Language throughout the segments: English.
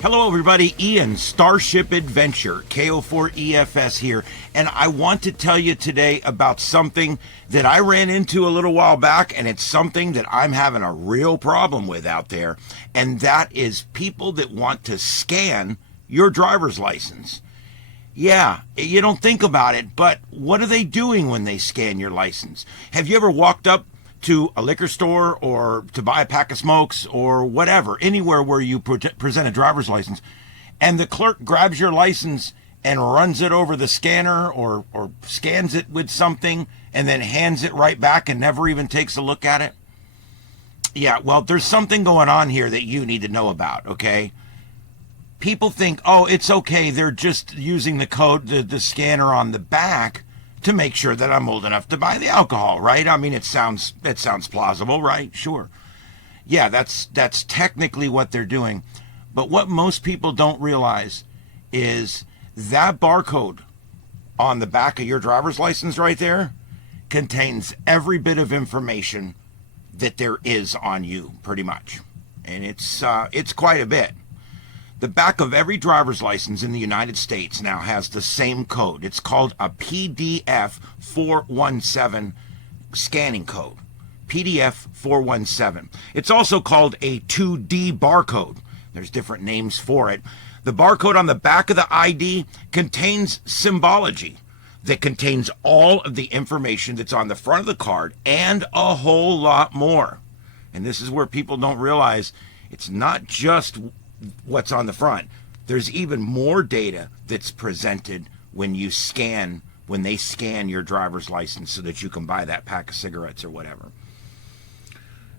Hello everybody, Ian, Starship Adventure, KO4EFS here, and I want to tell you today about something that I ran into a little while back, and it's something that I'm having a real problem with out there, and that is people that want to scan your driver's license. Yeah, you don't think about it, but what are they doing when they scan your license? Have you ever walked up to a liquor store or to buy a pack of smokes or whatever, anywhere where you present a driver's license, and the clerk grabs your license and runs it over the scanner or scans it with something and then hands it right back and never even takes a look at it? Yeah, well, there's something going on here that you need to know about, okay? People think, oh, it's okay, they're just using the code, the scanner on the back to make sure that I'm old enough to buy the alcohol, right? I mean, it sounds plausible, right? Sure. Yeah, that's technically what they're doing. But what most people don't realize is that barcode on the back of your driver's license right there contains every bit of information that there is on you, pretty much. And it's quite a bit. The back of every driver's license in the United States now has the same code. It's called a PDF 417 scanning code. PDF 417. It's also called a 2D barcode. There's different names for it. The barcode on the back of the ID contains symbology that contains all of the information that's on the front of the card and a whole lot more. And this is where people don't realize it's not just what's on the front. There's even more data that's presented when they scan your driver's license so that you can buy that pack of cigarettes or whatever.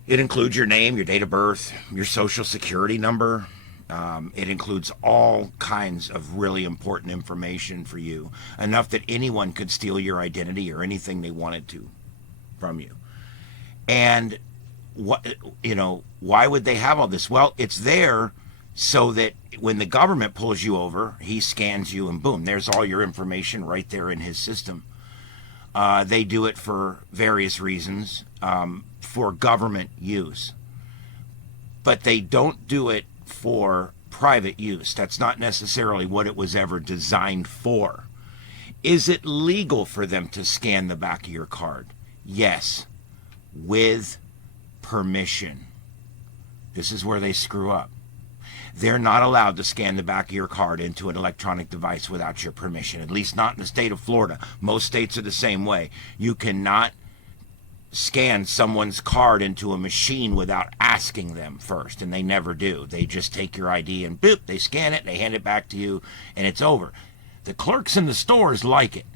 It includes your name, your date of birth, your social security number. It includes all kinds of really important information for you, enough that anyone could steal your identity or anything they wanted to from you. And why would they have all this? Well, it's there so that when the government pulls you over, he scans you and boom, there's all your information right there in his system. They do it for various reasons, for government use. But they don't do it for private use. That's not necessarily what it was ever designed for. Is it legal for them to scan the back of your card? Yes, with permission. This is where they screw up. They're not allowed to scan the back of your card into an electronic device without your permission, at least not in the state of Florida. Most states are the same way. You cannot scan someone's card into a machine without asking them first, and they never do. They just take your ID and boop, they scan it, they hand it back to you, and it's over. The clerks in the stores like it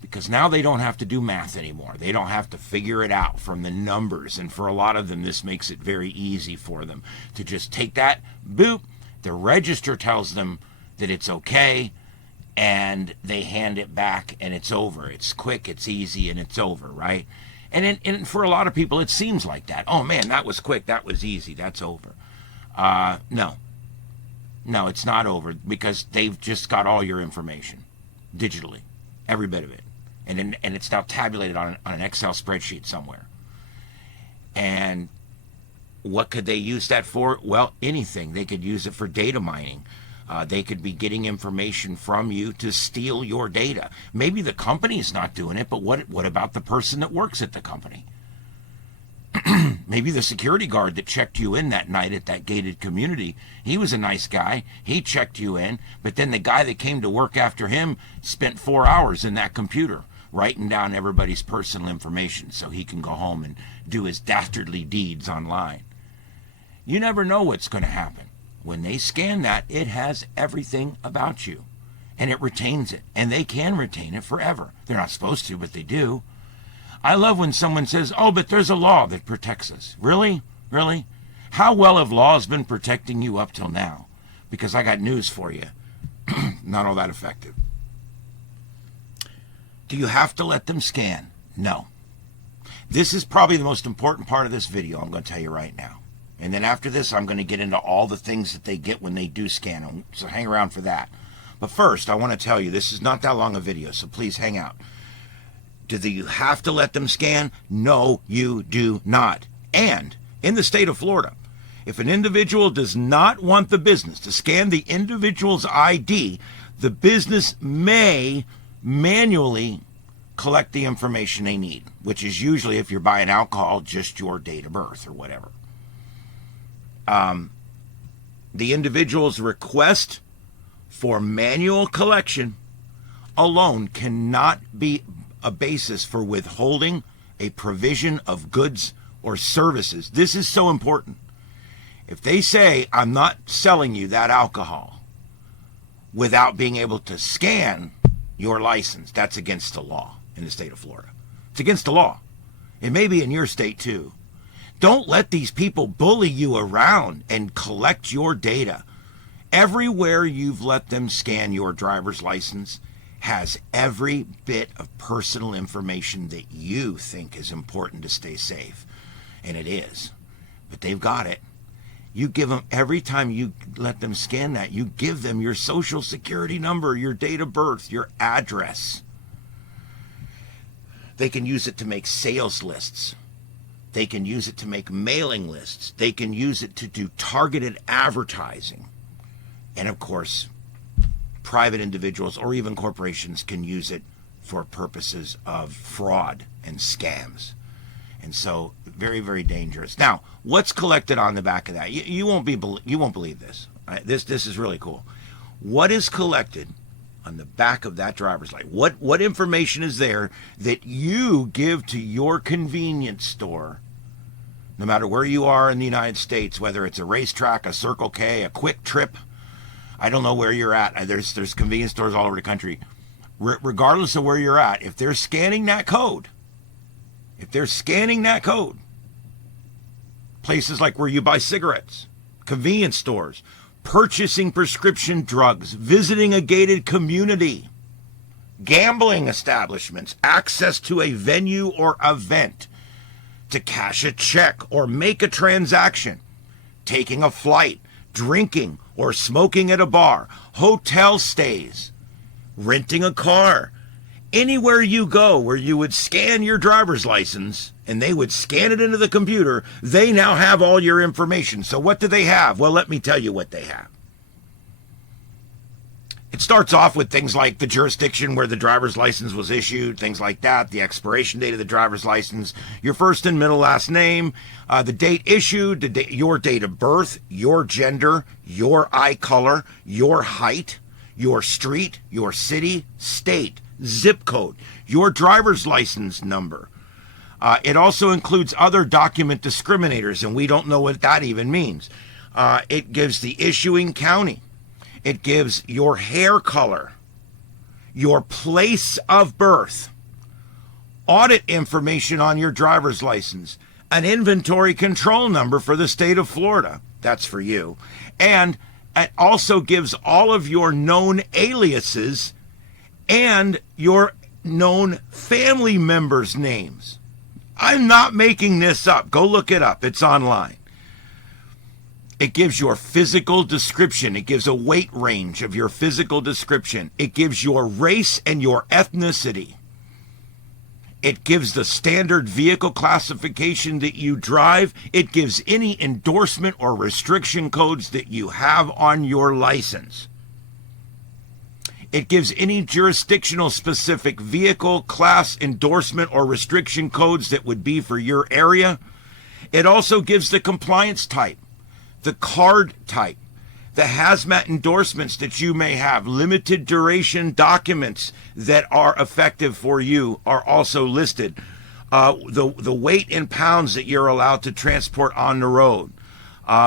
because now they don't have to do math anymore. They don't have to figure it out from the numbers, and for a lot of them, this makes it very easy for them to just take that, boop, the register tells them that it's okay, and they hand it back, and it's over. It's quick, it's easy, and it's over, right? And for a lot of people, it seems like that. Oh, man, that was quick, that was easy, that's over. No, it's not over because they've just got all your information digitally, every bit of it. And it's now tabulated on an Excel spreadsheet somewhere. And what could they use that for? Well, anything. They could use it for data mining. They could be getting information from you to steal your data. Maybe the company's not doing it, but what about the person that works at the company? Maybe the security guard that checked you in that night at that gated community, he was a nice guy. He checked you in, but then the guy that came to work after him spent 4 hours in that computer writing down everybody's personal information so he can go home and do his dastardly deeds online. You never know what's going to happen. When they scan that, it has everything about you, and it retains it, and they can retain it forever. They're not supposed to, but they do. I love when someone says, oh, but there's a law that protects us. Really? Really? How well have laws been protecting you up till now? Because I got news for you. Not all that effective. Do you have to let them scan? No. This is probably the most important part of this video, I'm going to tell you right now. And then after this, I'm going to get into all the things that they get when they do scan them. So hang around for that. But first, I want to tell you, this is not that long a video, so please hang out. Do you have to let them scan? No, you do not. And in the state of Florida, if an individual does not want the business to scan the individual's ID, the business may manually collect the information they need, which is usually, if you're buying alcohol, just your date of birth or whatever. The individual's request for manual collection alone cannot be a basis for withholding a provision of goods or services. This is so important. If they say, I'm not selling you that alcohol without being able to scan your license, that's against the law in the state of Florida. It's against the law. It may be in your state too. Don't let these people bully you around and collect your data. Everywhere you've let them scan your driver's license has every bit of personal information that you think is important to stay safe. And it is. But they've got it. You give them, every time you let them scan that, you give them your social security number, your date of birth, your address. They can use it to make sales lists. They can use it to make mailing lists. They can use it to do targeted advertising. And of course, private individuals or even corporations can use it for purposes of fraud and scams. And so, very, very dangerous. Now, what's collected on the back of that? You won't believe this. Right? This is really cool. What is collected on the back of that driver's license? What information is there that you give to your convenience store, no matter where you are in the United States, whether it's a racetrack, a Circle K, a Quick Trip? I don't know where you're at. There's convenience stores all over the country. Regardless of where you're at, if they're scanning that code, places like where you buy cigarettes, convenience stores, purchasing prescription drugs, visiting a gated community, gambling establishments, access to a venue or event, to cash a check or make a transaction, taking a flight, drinking or smoking at a bar, hotel stays, renting a car, anywhere you go where you would scan your driver's license and they would scan it into the computer, they now have all your information. So what do they have? Well, let me tell you what they have. It starts off with things like the jurisdiction where the driver's license was issued, things like that, the expiration date of the driver's license, your first and middle last name, the date issued, your date of birth, your gender, your eye color, your height, your street, your city, state, zip code, your driver's license number. It also includes other document discriminators, and we don't know what that even means. It gives the issuing county. It gives your hair color, your place of birth, audit information on your driver's license, an inventory control number for the state of Florida. That's for you. And it also gives all of your known aliases and your known family members' names. I'm not making this up. Go look it up. It's online. It gives your physical description. It gives a weight range of your physical description. It gives your race and your ethnicity. It gives the standard vehicle classification that you drive. It gives any endorsement or restriction codes that you have on your license. It gives any jurisdictional specific vehicle class endorsement or restriction codes that would be for your area. It also gives the compliance type, the card type, the hazmat endorsements that you may have, limited duration documents that are effective for you are also listed. The weight in pounds that you're allowed to transport on the road.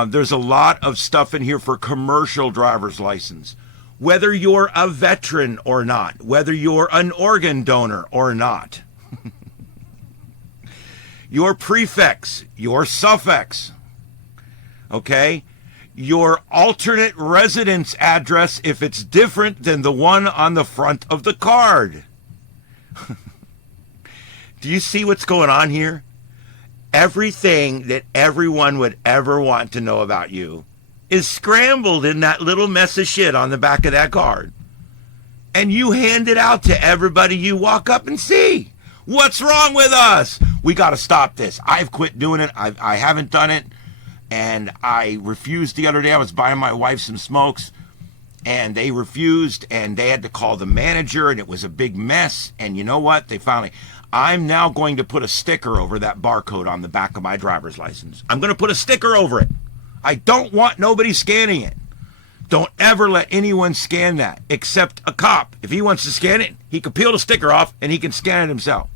There's a lot of stuff in here for commercial driver's license. Whether you're a veteran or not, whether you're an organ donor or not. Your prefix, your suffix, okay? Your alternate residence address if it's different than the one on the front of the card. Do you see what's going on here? Everything that everyone would ever want to know about you is scrambled in that little mess of shit on the back of that card. and you hand it out to everybody you walk up and see. What's wrong with us? We got to stop this. I've quit doing it. I haven't done it. And I refused the other day. I was buying my wife some smokes, and they refused, and they had to call the manager, and it was a big mess. And you know what? I'm now going to put a sticker over that barcode on the back of my driver's license. I'm going to put a sticker over it. I don't want nobody scanning it. Don't ever let anyone scan that, except a cop. If he wants to scan it, he can peel the sticker off and he can scan it himself.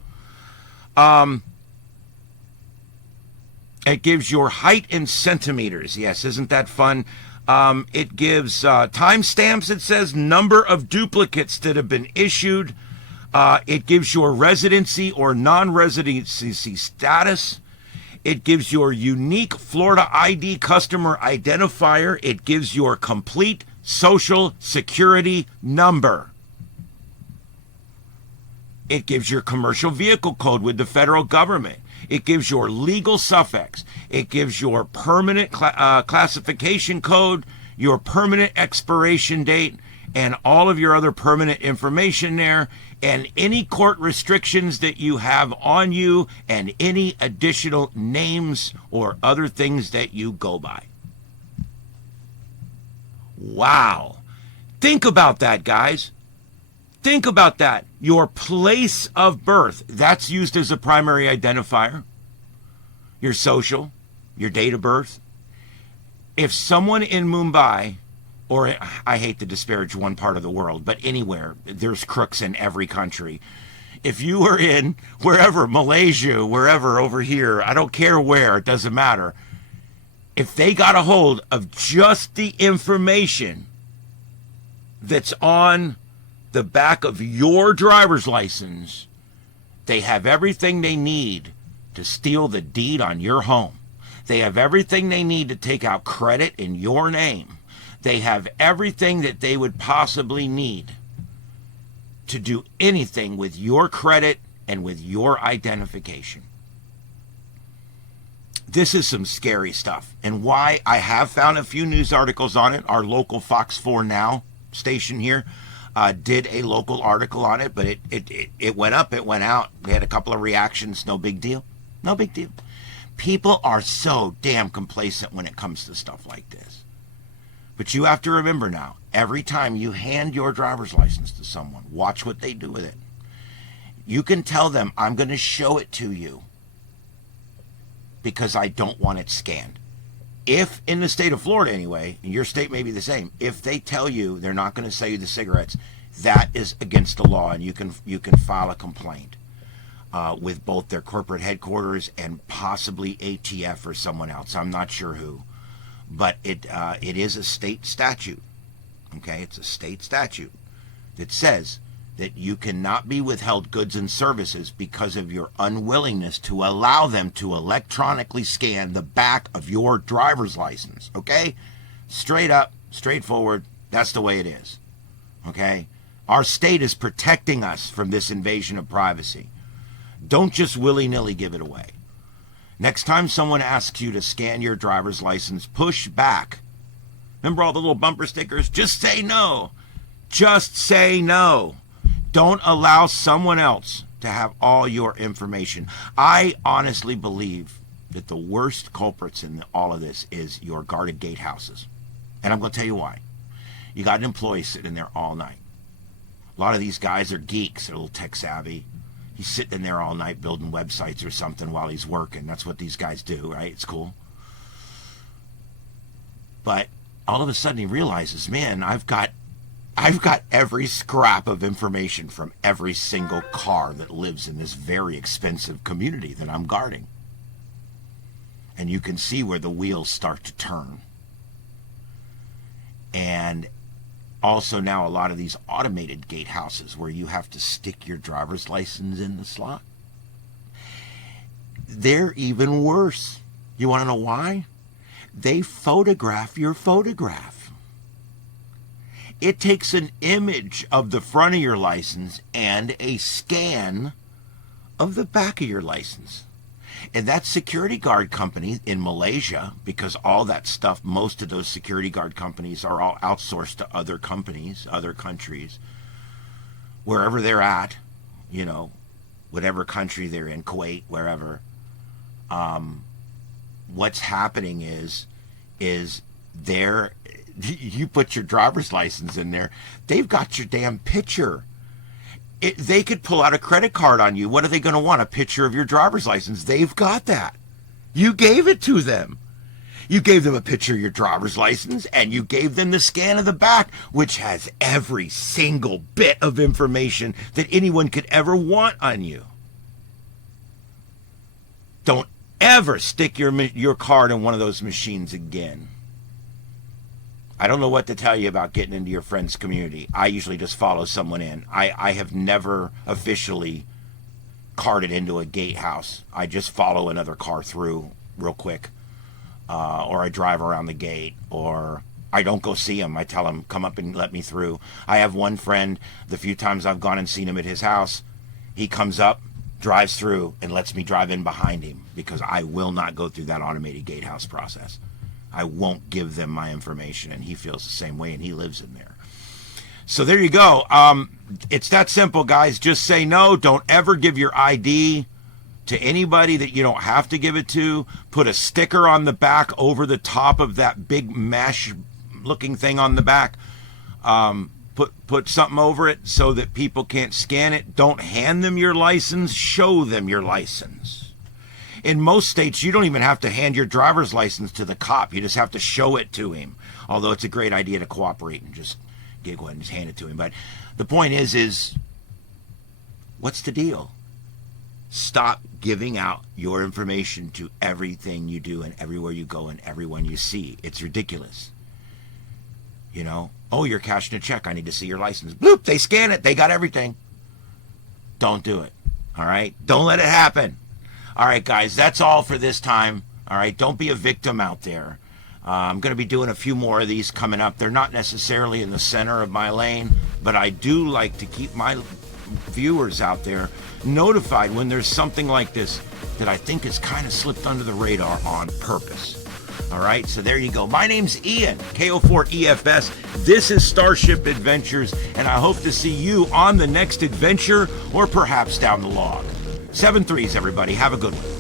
It gives your height in centimeters. Yes, isn't that fun? It gives timestamps. It says number of duplicates that have been issued. It gives your residency or non-residency status. It gives your unique Florida ID customer identifier. It gives your complete social security number. It gives your commercial vehicle code with the federal government. It gives your legal suffix. It gives your permanent classification code, your permanent expiration date, and all of your other permanent information there, and any court restrictions that you have on you, and any additional names or other things that you go by. Wow. Think about that, guys. Think about that. Your place of birth, that's used as a primary identifier. Your social, your date of birth. If someone in Mumbai, or I hate to disparage one part of the world, but anywhere, there's crooks in every country. If you were in wherever, Malaysia, wherever over here, I don't care where, it doesn't matter. If they got a hold of just the information that's on the back of your driver's license, they have everything they need to steal the deed on your home. They have everything they need to take out credit in your name. They have everything that they would possibly need to do anything with your credit and with your identification. This is some scary stuff. And why I have found a few news articles on it. Our local Fox 4 Now station here did a local article on it, but it went up, it went out. They had a couple of reactions. No big deal. No big deal. People are so damn complacent when it comes to stuff like this. But you have to remember now, every time you hand your driver's license to someone, watch what they do with it. You can tell them, I'm going to show it to you because I don't want it scanned. If in the state of Florida anyway, and your state may be the same, if they tell you they're not going to sell you the cigarettes, that is against the law, and you can file a complaint with both their corporate headquarters and possibly ATF or someone else. I'm not sure who. But it is a state statute, okay? It's a state statute that says that you cannot be withheld goods and services because of your unwillingness to allow them to electronically scan the back of your driver's license, okay? Straight up, straightforward, that's the way it is, okay? Our state is protecting us from this invasion of privacy. Don't just willy-nilly give it away. Next time someone asks you to scan your driver's license, push back. Remember all the little bumper stickers? Just say no. Just say no. Don't allow someone else to have all your information. I honestly believe that the worst culprits in all of this is your guarded gatehouses. And I'm going to tell you why. You got an employee sitting there all night. A lot of these guys are geeks. They're a little tech savvy. He's sitting in there all night building websites or something while he's working. That's what these guys do, right? It's cool. But all of a sudden he realizes, man, I've got every scrap of information from every single car that lives in this very expensive community that I'm guarding. And you can see where the wheels start to turn. And also now a lot of these automated gatehouses where you have to stick your driver's license in the slot. They're even worse. You want to know why? They photograph your photograph. It takes an image of the front of your license and a scan of the back of your license. And that security guard company in Malaysia, because all that stuff, most of those security guard companies are all outsourced to other companies, other countries. wherever they're at, you know, whatever country they're in, Kuwait, wherever. What's happening is they're, you put your driver's license in there, they've got your damn picture. They could pull out a credit card on you. What are they going to want? A picture of your driver's license. They've got that. You gave it to them. You gave them a picture of your driver's license, and you gave them the scan of the back, which has every single bit of information that anyone could ever want on you. Don't ever stick your card in one of those machines again. I don't know what to tell you about getting into your friend's community. I usually just follow someone in. I have never officially carded into a gatehouse. I just follow another car through real quick. Or I drive around the gate, or I don't go see him. I tell him, come up and let me through. I have one friend, the few times I've gone and seen him at his house, he comes up, drives through, and lets me drive in behind him, because I will not go through that automated gatehouse process. I won't give them my information, and he feels the same way, and he lives in there. So there you go. It's that simple, guys. Just say no. Don't ever give your ID to anybody that you don't have to give it to. Put a sticker on the back over the top of that big mesh looking thing on the back. Put something over it so that people can't scan it. Don't hand them your license. Show them your license. In most states, you don't even have to hand your driver's license to the cop. You just have to show it to him. Although it's a great idea to cooperate and just go ahead and just hand it to him. But the point is what's the deal? Stop giving out your information to everything you do and everywhere you go and everyone you see. It's ridiculous. You know, oh, you're cashing a check. I need to see your license. Bloop, they scan it. They got everything. Don't do it. All right? Don't let it happen. All right, guys, that's all for this time. All right, don't be a victim out there. I'm going to be doing a few more of these coming up. They're not necessarily in the center of my lane, but I do like to keep my viewers out there notified when there's something like this that I think has kind of slipped under the radar on purpose. All right, so there you go. My name's Ian, KO4EFS. This is Starship Adventures, and I hope to see you on the next adventure or perhaps down the log. 7 3s, everybody. Have a good one.